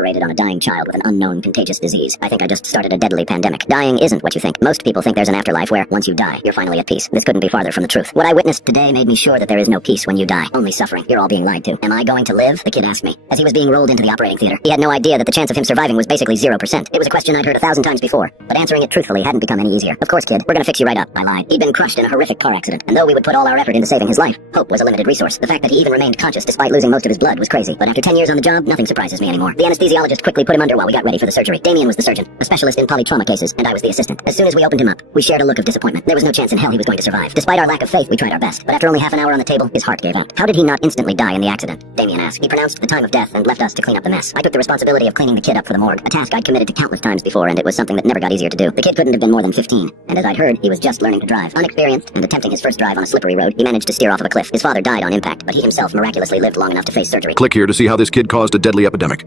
operated on a dying child with an unknown contagious disease. I think I just started a deadly pandemic. Dying isn't what you think. Most people think there's an afterlife where, once you die, you're finally at peace. This couldn't be farther from the truth. What I witnessed today made me sure that there is no peace when you die. Only suffering. You're all being lied to. Am I going to live? The kid asked me, as he was being rolled into the operating theater. He had no idea that the chance of him surviving was basically 0%. It was a question I'd heard 1,000 times before, but answering it truthfully hadn't become any easier. Of course, kid, we're gonna fix you right up. I lied. He'd been crushed in a horrific car accident, and though we would put all our effort into saving his life, hope was a limited resource. The fact that he even remained conscious despite losing most of his blood was crazy. But after 10 years on the job, nothing surprises me anymore. The anesthesiologist quickly put him under while we got ready for the surgery. Damien was the surgeon, a specialist in polytrauma cases, and I was the assistant. As soon as we opened him up, we shared a look of disappointment. There was no chance in hell he was going to survive. Despite our lack of faith, we tried our best. But after only half an hour on the table, his heart gave out. How did he not instantly die in the accident? Damien asked. He pronounced the time of death and left us to clean up the mess. I took the responsibility of cleaning the kid up for the morgue, a task I'd committed to countless times before, and it was something that never got easier to do. The kid couldn't have been more than 15, and as I'd heard, he was just learning to drive. Unexperienced and attempting his first drive on a slippery road, he managed to steer off of a cliff. His father died on impact, but he himself miraculously lived long enough to face surgery. Click here to see how this kid caused a deadly epidemic.